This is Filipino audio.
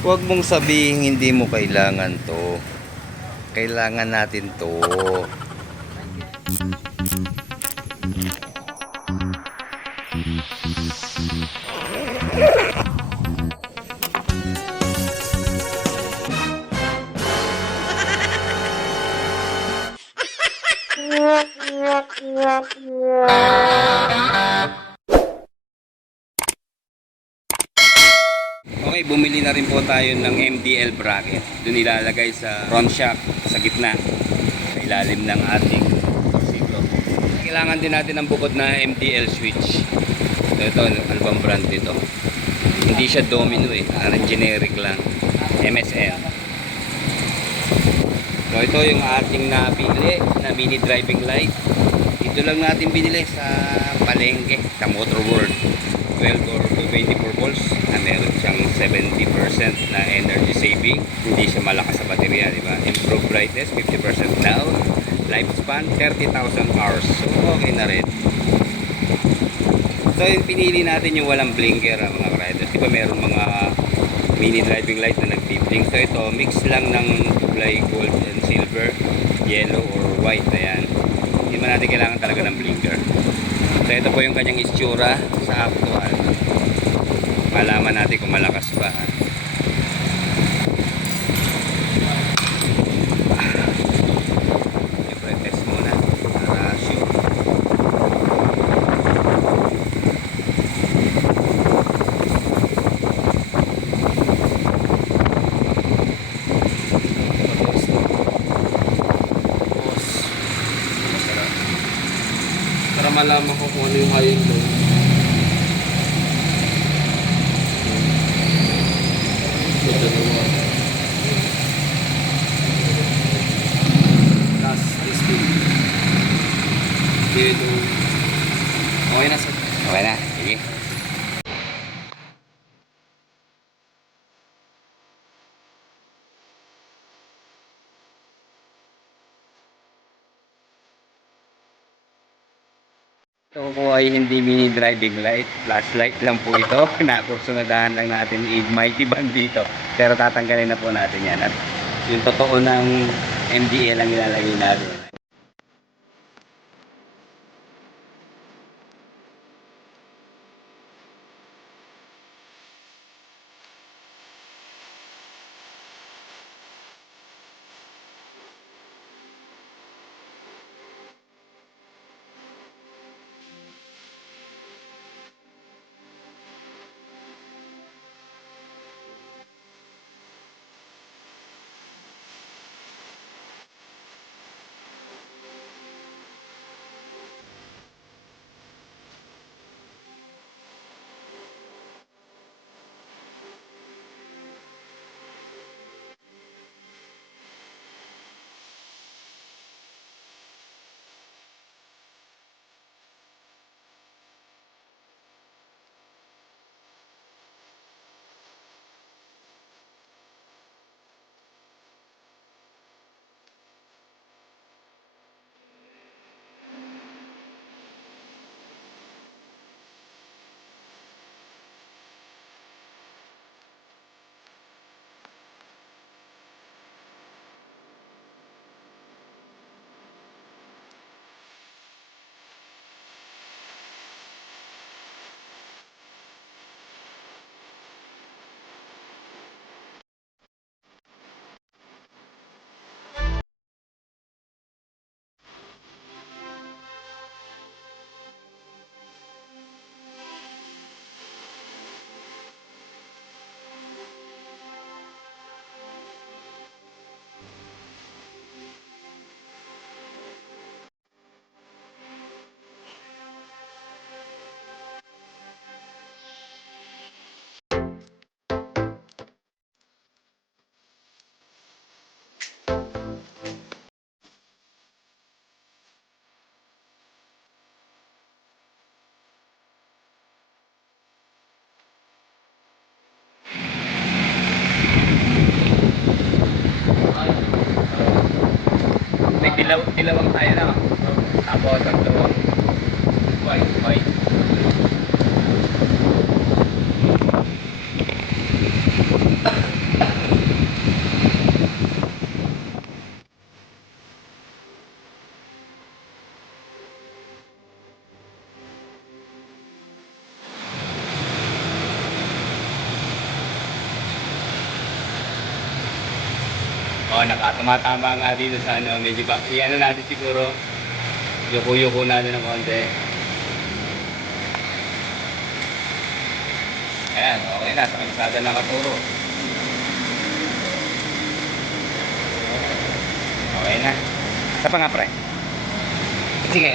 Huwag mong sabihin hindi mo kailangan to. Kailangan natin to. Okay, bumili na rin po tayo ng MDL bracket. Doon ilalagay sa front shock, sa gitna, sa ilalim ng ating sito. Kailangan din natin ng bukod na MDL switch. Ito, ano bang brand dito? Hindi siya Domino eh, parang generic lang. MSL. So ito yung ating napili na mini driving light. Ito lang natin binili sa palengke, sa Motor World. 12 or 24 volts na meron siyang 70% na energy saving. Hindi siya malakas sa baterya, di ba? Improved brightness, 50% down. Lifespan, 30,000 hours. So, okay na rin. So, yung pinili natin yung walang blinker, mga riders. Di ba meron mga mini driving light na nag-blink. So, ito, mix lang ng kulay gold and silver, yellow or white. Ayan. Hindi man natin kailangan talaga ng blinker. So ito po yung kanyang itsura sa actual. Malaman natin kung malakas pa. Siyempre test muna para sure. Para malaman ko kung ano yung high and low. Ito dalawa. Last speed. Dito. Okay na sir. Okay na, sige. Ito po ay hindi mini driving light, flashlight lang po ito. Nakursunadahan lang natin yung mighty band dito. Pero tatanggalin na po natin yan. At yung totoo ng MDL ang ilalagay natin. May dilawang tayo na. Tapos ang dalawang white. Oo, nakatumatama nga dito sa ano, medyo ba, i-ano natin siguro, yuko-yuko natin ng konti. Ayan, okay na, sa kalsada nakaturo. Okay na. Isa pa nga, pre. Sige,